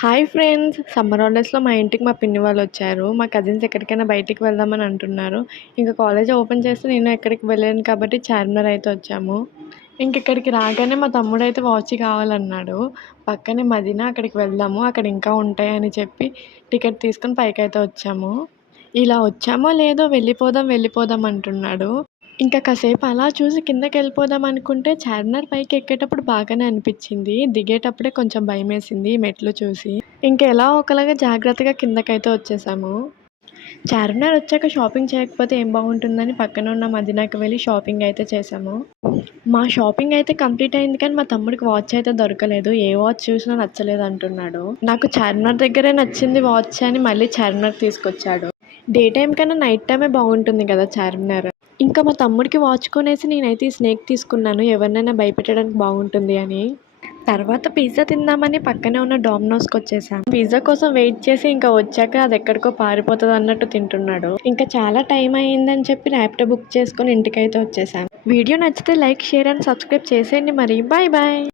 Hi friends! Summer హాలిడేస్‌లో మా ఇంటికి మా పిన్ని వాళ్ళొచ్చారు. మా కజిన్స్ ఎక్కడికైనా బయటికి వెళ్దామని అంటున్నారు. ఇంక కాలేజ్ ఓపెన్ చేస్తే నేను ఎక్కడికి వెళ్ళలేను కాబట్టి చార్మినార్ అయితే వచ్చాము. ఇక్కడికి రాగానే మా తమ్ముడైతే వాచ్ కావాలన్నాడు. పక్కనే మదీనా అక్కడికి వెళ్దాము. అక్కడ ఇంకా ఉంటాయని చెప్పి టికెట్ తీసుకొని పైకైతే వచ్చాము. ఇలా వచ్చామో లేదో వెళ్ళిపోదాం, వెళ్ళిపోదాం అంటున్నాడు. కాసేపు అలా చూసి కిందకెళ్ళిపోదాం అనుకుంటే చార్మినార్ పైకి ఎక్కేటప్పుడు బాగానే అనిపిచ్చింది. దిగేటప్పుడే కొంచెం భయమేసింది ఈ మెట్లు చూసి. ఎలా ఒకలాగా జాగ్రత్తగా కిందకైతే వచ్చేసాము. చార్మినార్ వచ్చాక షాపింగ్ చేయకపోతే ఏం బాగుంటుందని పక్కన ఉన్న మదీనాకి వెళ్ళి షాపింగ్ అయితే చేశాము. మా షాపింగ్ అయితే కంప్లీట్ అయింది కానీ మా తమ్ముడికి వాచ్ అయితే దొరకలేదు. ఏ వాచ్ చూసినా నచ్చలేదు అంటున్నాడు. నాకు చార్మినార్ దగ్గరే నచ్చింది వాచ్ అని మళ్ళీ చార్మినార్ తీసుకొచ్చాడు. డే టైమ్ కన్నా నైట్ టైమే బాగుంటుంది కదా చార్మినార్. మా తమ్ముడికి వాచ్ కొనేసి నేనైతే ఈ స్నేక్ తీసుకున్నాను. ఎవరినైనా భయపెట్టడానికి బాగుంటుంది అని. తర్వాత పిజ్జా తిందామని పక్కనే ఉన్న డామినోస్‌కొచ్చేసాం. పిజ్జా కోసం వెయిట్ చేసి వచ్చాక అది ఎక్కడికో పారిపోతదన్నట్టు తింటున్నాడు. చాలా టైం అయిందని చెప్పి ర్యాపిడో బుక్ చేసుకొని ఇంటికైతే వచ్చేసాం. వీడియో నచ్చితే లైక్, షేర్ అండ్ సబ్స్క్రైబ్ చేసేయండి మరి. Bye bye.